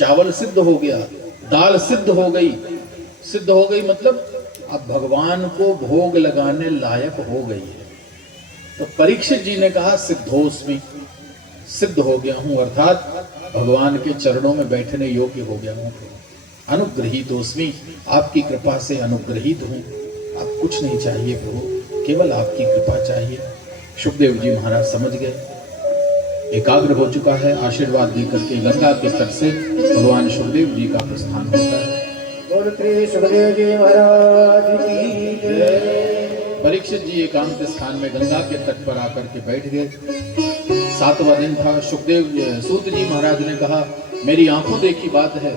चावल सिद्ध हो गया, दाल सिद्ध हो गई। सिद्ध हो गई मतलब अब भगवान को भोग लगाने लायक हो गई है। तो परीक्षित जी ने कहा सिद्धोस्मि, सिद्ध हो गया हूं, अर्थात भगवान के चरणों में बैठने योग्य हो गया हूं। अनुग्रहीतोस्मि, आपकी कृपा से अनुग्रहित हूं। अब कुछ नहीं चाहिए प्रभु, केवल आपकी कृपा चाहिए। सुखदेव जी महाराज समझ गए, एकाग्र हो चुका है। आशीर्वाद दे करके गंगा के तट से भगवान सुखदेव जी का प्रस्थान होता है। सुखदेव जी महाराज की जय। परीक्षित जी एकांत स्थान में गंगा के तट पर आकर के बैठ गए। 7वां दिन था। सुखदेव सूत जी महाराज ने कहा, मेरी आंखों देखी बात है,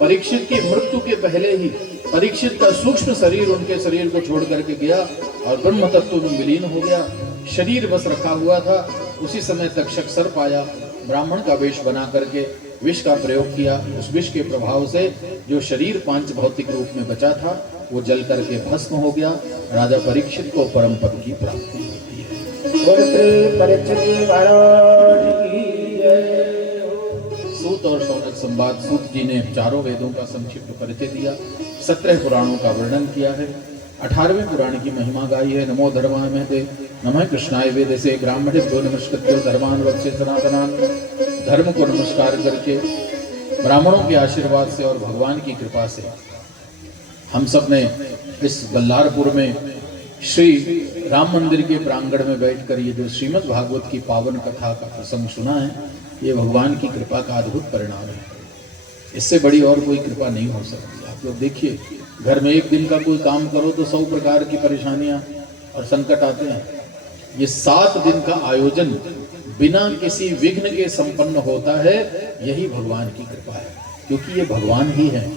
परीक्षित की मृत्यु के पहले ही परीक्षित का सूक्ष्म शरीर उनके शरीर को छोड़ करके गया और ब्रह्म तत्व में विलीन हो गया। शरीर बस रखा हुआ था। उसी समय तक्षक सर्प आया, ब्राह्मण का वेश बना करके विष का प्रयोग किया। उस विष के प्रभाव से जो शरीर पांच भौतिक रूप में बचा था वो जल करके भस्म हो गया। राजा परीक्षित को परम पद की प्राप्ति होती है। परीक्षित महाराज की जय। सूत और शौनक संवाद। सूत जी ने चारों वेदों का संक्षिप्त परिचय दिया, 17 पुराणों का वर्णन किया है, 18वें पुराण की महिमा गाई है। नमो धर्माय महते नमः कृष्णाय वेद से ब्राह्मणेभ्यो नमस्कृत्यो धर्मान वक्षे सनातनान। धर्म को नमस्कार करके ब्राह्मणों के आशीर्वाद से और भगवान की कृपा से हम सब ने इस बल्लारपुर में श्री राम मंदिर के प्रांगण में बैठकर ये जो श्रीमद् भागवत की पावन कथा का प्रसंग सुना है, ये भगवान की कृपा का अद्भुत परिणाम है। इससे बड़ी और कोई कृपा नहीं हो सकती। आप लोग देखिए, घर में एक दिन का कोई काम करो तो 100 प्रकार की परेशानियां और संकट आते हैं। ये 7 दिन का आयोजन बिना किसी विघ्न के संपन्न होता है, यही भगवान की कृपा है, क्योंकि ये भगवान ही है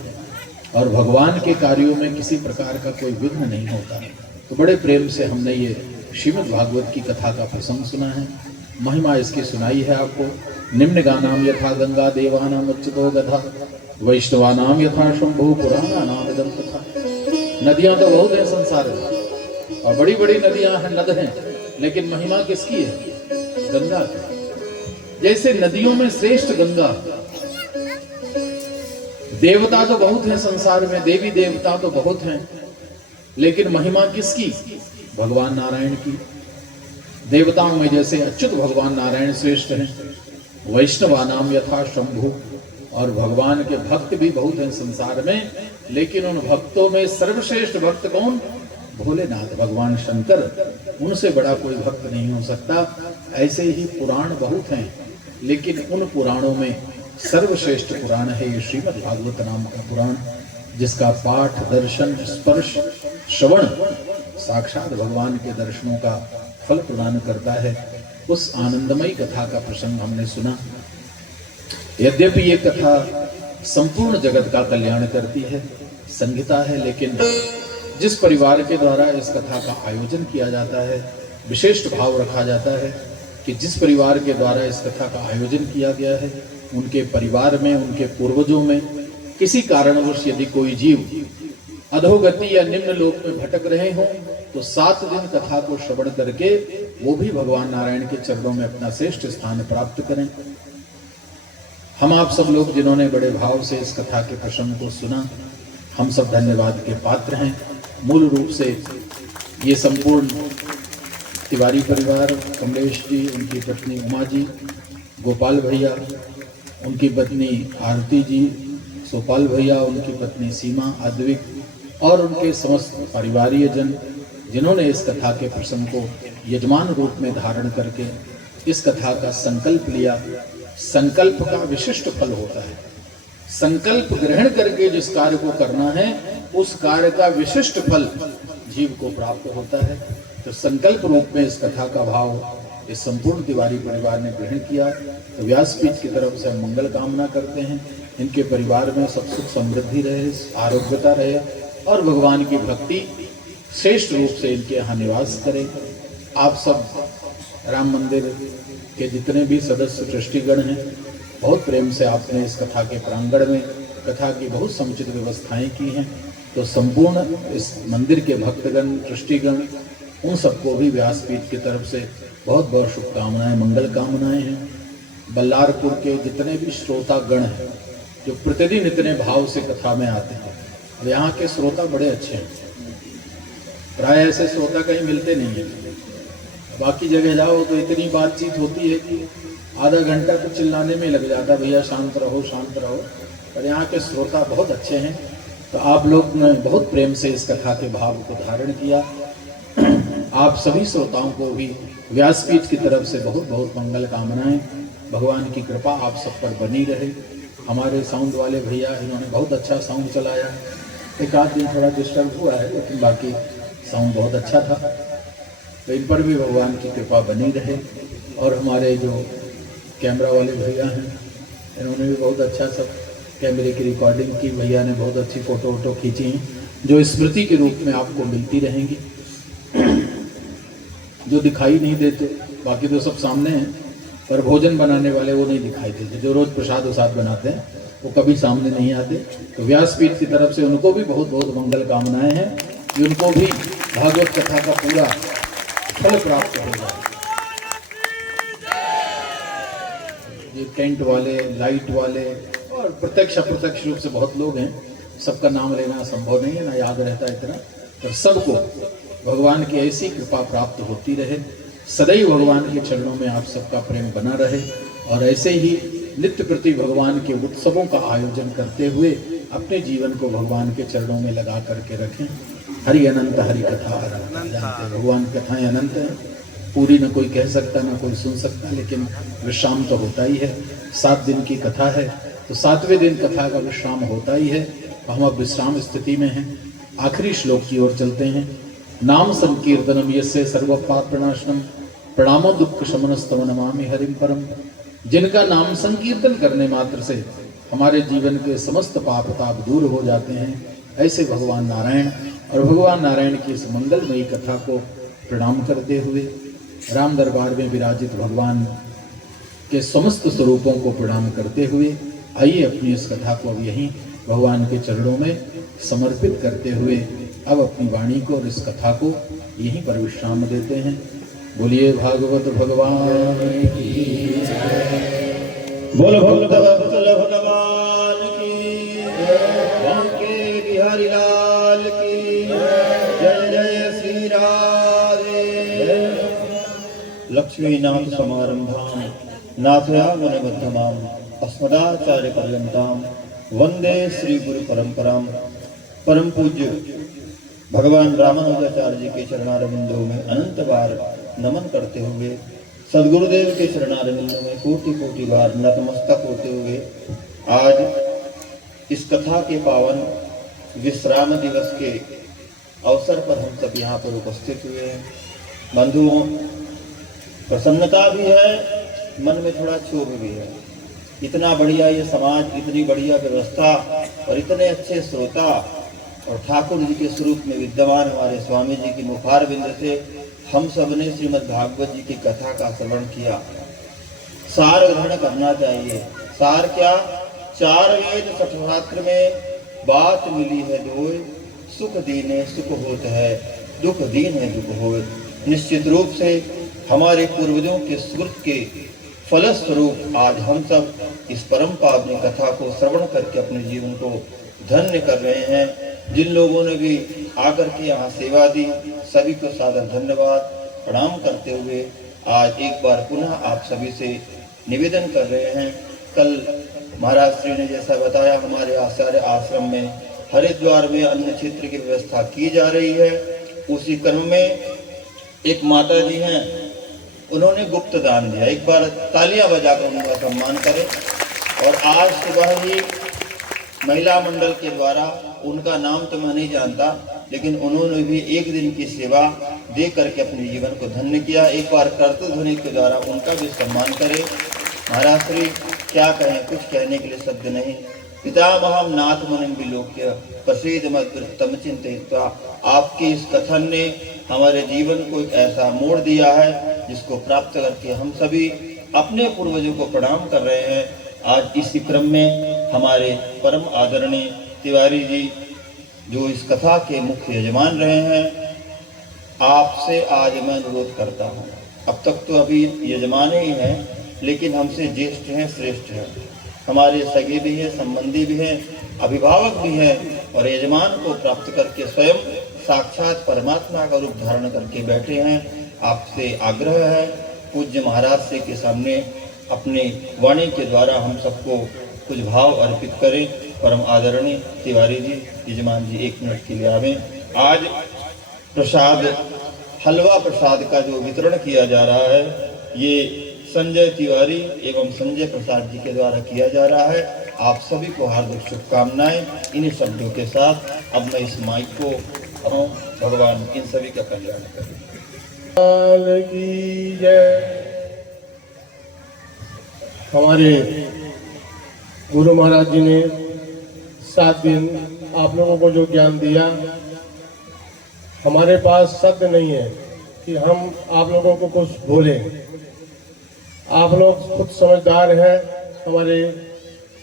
और भगवान के कार्यों में किसी प्रकार का कोई विघ्न नहीं होता। तो बड़े प्रेम से हमने ये श्रीमद् भागवत की कथा का प्रसंग सुना है, महिमा इसकी सुनाई है आपको। निम्न गानाम यथा गंगा देवानाम उच्चतो गधा, वैष्णवानाम यथा शंभु पुराणानाम इदं तथा। नदियां तो बहुत हैं संसार में और बड़ी बड़ी नदियां हैं, नद हैं, लेकिन महिमा किसकी है? गंगा की। जैसे नदियों में श्रेष्ठ गंगा। देवता तो बहुत हैं संसार में, देवी देवता तो बहुत हैं, लेकिन महिमा किसकी? भगवान नारायण की। देवताओं में जैसे अच्युत भगवान नारायण श्रेष्ठ हैं, वैष्णवानाम यथा शंभु, और भगवान के भक्त भी बहुत हैं संसार में, लेकिन उन भक्तों में सर्वश्रेष्ठ भक्त कौन? भोलेनाथ भगवान शंकर। उनसे बड़ा कोई भक्त नहीं हो सकता। ऐसे ही पुराण बहुत हैं, लेकिन उन पुराणों में सर्वश्रेष्ठ पुराण है ये श्रीमद् भागवत नाम का पुराण, जिसका पाठ, दर्शन, स्पर्श, श्रवण साक्षात भगवान के दर्शनों का फल प्रदान करता है। उस आनंदमयी कथा का प्रसंग हमने सुना। यद्यपि ये कथा संपूर्ण जगत का कल्याण करती है, संहिता है, लेकिन जिस परिवार के द्वारा इस कथा का आयोजन किया जाता है, विशिष्ट भाव रखा जाता है कि जिस परिवार के द्वारा इस कथा का आयोजन किया गया है, उनके परिवार में, उनके पूर्वजों में किसी कारणवश यदि कोई जीव अधोगति या निम्न लोक में भटक रहे हों, तो 7 दिन कथा को श्रवण करके वो भी भगवान नारायण के चरणों में अपना श्रेष्ठ स्थान प्राप्त करें। हम आप सब लोग जिन्होंने बड़े भाव से इस कथा के प्रसंग को सुना, हम सब धन्यवाद के पात्र हैं। मूल रूप से ये संपूर्ण तिवारी परिवार, कमलेश जी, उनकी पत्नी उमा जी, गोपाल भैया, उनकी पत्नी आरती जी, सोपाल भैया, उनकी पत्नी सीमा, अद्विक और उनके समस्त परिवारीय जन जिन्होंने इस कथा के प्रसंग को यजमान रूप में धारण करके इस कथा का संकल्प लिया। संकल्प का विशिष्ट फल होता है। संकल्प ग्रहण करके जिस कार्य को करना है, उस कार्य का विशिष्ट फल जीव को प्राप्त होता है। तो संकल्प रूप में इस कथा का भाव इस संपूर्ण तिवारी परिवार ने ग्रहण किया। तो व्यासपीठ की तरफ से हम मंगल कामना करते हैं, इनके परिवार में सब सुख समृद्धि रहे, आरोग्यता रहे और भगवान की भक्ति श्रेष्ठ रूप से इनके यहाँ निवास करें। आप सब राम मंदिर के जितने भी सदस्य ट्रस्टीगण हैं, बहुत प्रेम से आपने इस कथा के प्रांगण में कथा की बहुत समुचित व्यवस्थाएं की हैं। तो संपूर्ण इस मंदिर के भक्तगण, ट्रस्टीगण, उन सबको भी व्यासपीठ की तरफ से बहुत बहुत शुभकामनाएं, मंगल कामनाएं हैं। बल्लारपुर के जितने भी श्रोतागण हैं, जो प्रतिदिन इतने भाव से कथा में आते हैं। और यहाँ के श्रोता बड़े अच्छे हैं, प्राय ऐसे श्रोता कहीं मिलते नहीं हैं। बाकी जगह जाओ तो इतनी बातचीत होती है कि आधा घंटा तो चिल्लाने में लग जाता, भैया शांत रहो शांत रहो। पर यहाँ के श्रोता बहुत अच्छे हैं। तो आप लोग ने बहुत प्रेम से इस कथा के भाव को धारण किया। आप सभी श्रोताओं को भी व्यासपीठ की तरफ से बहुत बहुत मंगल कामनाएं। भगवान की कृपा आप सब पर बनी रहे। हमारे साउंड वाले भैया, इन्होंने बहुत अच्छा साउंड चलाया। एक आध दिन थोड़ा डिस्टर्ब हुआ है, लेकिन बाकी साउंड बहुत अच्छा था। तो इन पर भी भगवान की कृपा बनी रहे। और हमारे जो कैमरा वाले भैया हैं, इन्होंने भी बहुत अच्छा सब कैमरे की रिकॉर्डिंग की। भैया ने बहुत अच्छी फ़ोटो वोटो खींची हैं, जो स्मृति के रूप में आपको मिलती रहेंगी, जो दिखाई नहीं देते। बाकी तो सब सामने हैं, पर भोजन बनाने वाले वो नहीं दिखाई देते। जो रोज़ प्रसाद वसाद बनाते हैं वो कभी सामने नहीं आते। तो व्यासपीठ की तरफ से उनको भी बहुत बहुत मंगल कामनाएं हैं कि उनको भी भागवत कथा का पूरा फल प्राप्त होगा। ये टेंट वाले, लाइट वाले और प्रत्यक्ष अप्रत्यक्ष रूप से बहुत लोग हैं। सबका नाम लेना संभव नहीं है, ना याद रहता इतना। पर सबको भगवान की ऐसी कृपा प्राप्त होती रहे। सदैव भगवान के चरणों में आप सबका प्रेम बना रहे। और ऐसे ही नित्य प्रति भगवान के उत्सवों का आयोजन करते हुए अपने जीवन को भगवान के चरणों में लगा करके रखें। हरि अनंत हरि कथा अनंत। जानते भगवान कथाएं अनंत हैं, पूरी न कोई कह सकता न कोई सुन सकता, लेकिन विश्राम तो होता ही है। 7 दिन की कथा है तो 7वें दिन कथा का विश्राम होता ही है। हम अब विश्राम स्थिति में हैं। आखिरी श्लोक की ओर चलते हैं। नाम संकीर्तनम यस्य सर्व पाप प्रणाशनम प्रणामो दुख शमनस्तव नमामि हरिम परम। जिनका नाम संकीर्तन करने मात्र से हमारे जीवन के समस्त पाप ताप दूर हो जाते हैं, ऐसे भगवान नारायण और भगवान नारायण की इस मंगलमयी कथा को प्रणाम करते हुए राम दरबार में विराजित भगवान के समस्त स्वरूपों को प्रणाम करते हुए आइए अपनी इस कथा को अब यहीं भगवान के चरणों में समर्पित करते हुए अब अपनी वाणी को और इस कथा को यहीं पर विश्राम देते हैं। बोलिए भागवत भगवान की जय। बोल भक्तवत्सल भगवान की बांके बिहारी लाल की जय। जय श्री राधे। लक्ष्मीनाथ समारंभां नाथयामुने मध्यमाम् अस्मदाचार्य पर्यन्तां वंदे श्री गुरु परंपरां। परम पूज्य भगवान रामानुजाचार्य जी के चरणारविंदों में अनंत बार नमन करते हुए, सदगुरुदेव के चरणारविंदों में कोटि कोटि बार नतमस्तक होते हुए आज इस कथा के पावन विश्राम दिवस के अवसर पर हम सब यहाँ पर उपस्थित हुए हैं। बंधुओं, प्रसन्नता भी है, मन में थोड़ा क्षोभ भी है। इतना बढ़िया ये समाज, इतनी बढ़िया व्यवस्था और इतने अच्छे श्रोता और ठाकुर जी के स्वरूप में विद्यमान हमारे स्वामी जी की मुखारबिंद से हम सब ने श्रीमद् भागवत जी की कथा का श्रवण किया। सार ग्रहण करना चाहिए। सार क्या? 4 वेद 6 शास्त्र में बात मिली है दोय, सुख दीने सुख होत है, दुख दीने दुख होय। निश्चित रूप से हमारे पूर्वजों के स्मृति के फलस्वरूप आज हम सब इस परम पावनी कथा को श्रवण करके अपने जीवन को धन्य कर रहे हैं। जिन लोगों ने भी आकर के यहाँ सेवा दी, सभी को सादर धन्यवाद प्रणाम करते हुए आज एक बार पुनः आप सभी से निवेदन कर रहे हैं। कल महाराज श्री ने जैसा बताया, हमारे आचार्य आश्रम में हरिद्वार में अन्न क्षेत्र की व्यवस्था की जा रही है। उसी क्रम में एक माता जी हैं, उन्होंने गुप्त दान दिया। एक बार तालियां बजाकर उनका सम्मान करें। और आज सुबह ही महिला मंडल के द्वारा, उनका नाम तो मैं नहीं जानता, लेकिन उन्होंने भी एक दिन की सेवा दे करके अपने जीवन को धन्य किया। एक बार कर्तव्य ध्वनि के द्वारा उनका भी सम्मान करें। महाराज श्री क्या कहें, कुछ कहने के लिए शब्द नहीं। पितामहम नाथ मुनिम विलोक्य प्रसीद मद्वृत्तम चिंतयित्वा। आपकी इस कथन ने हमारे जीवन को एक ऐसा मोड़ दिया है जिसको प्राप्त करके हम सभी अपने पूर्वजों को प्रणाम कर रहे हैं। आज इसी क्रम में हमारे परम आदरणीय तिवारी जी, जो इस कथा के मुख्य यजमान रहे हैं, आपसे आज मैं अनुरोध करता हूँ। अब तक तो अभी यजमान ही हैं, लेकिन हमसे ज्येष्ठ हैं, श्रेष्ठ हैं। हमारे सगे भी हैं, संबंधी भी हैं, अभिभावक भी हैं, और यजमान को प्राप्त करके स्वयं साक्षात परमात्मा का रूप धारण करके बैठे हैं। आपसे आग्रह है पूज्य महाराज से के सामने अपने वाणी के द्वारा हम सबको कुछ भाव अर्पित करें। परम आदरणीय तिवारी जी, यजमान जी 1 मिनट के लिए आवें। आज प्रसाद, हलवा प्रसाद का जो वितरण किया जा रहा है, ये संजय तिवारी एवं संजय प्रसाद जी के द्वारा किया जा रहा है। आप सभी को हार्दिक शुभकामनाएं। इन्हीं शब्दों के साथ अब मैं इस माइक को भगवान इन सभी का कल्याण करें। हमारे गुरु महाराज जी ने 7 दिन आप लोगों को जो ज्ञान दिया, हमारे पास शब्द नहीं है कि हम आप लोगों को कुछ बोलें। आप लोग खुद समझदार हैं। हमारे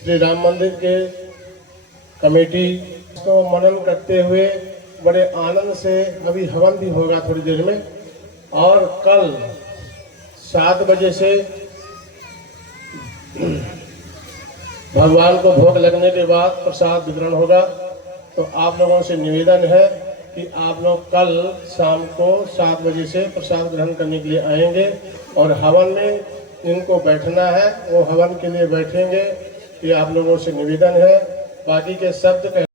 श्री राम मंदिर के कमेटी को मनन करते हुए बड़े आनंद से, अभी हवन भी होगा थोड़ी देर में, और कल 7 बजे से भगवान को भोग लगने के बाद प्रसाद वितरण होगा। तो आप लोगों से निवेदन है कि आप लोग कल शाम को 7 बजे से प्रसाद ग्रहण करने के लिए आएंगे, और हवन में इनको बैठना है, वो हवन के लिए बैठेंगे। ये आप लोगों से निवेदन है। बाकी के शब्द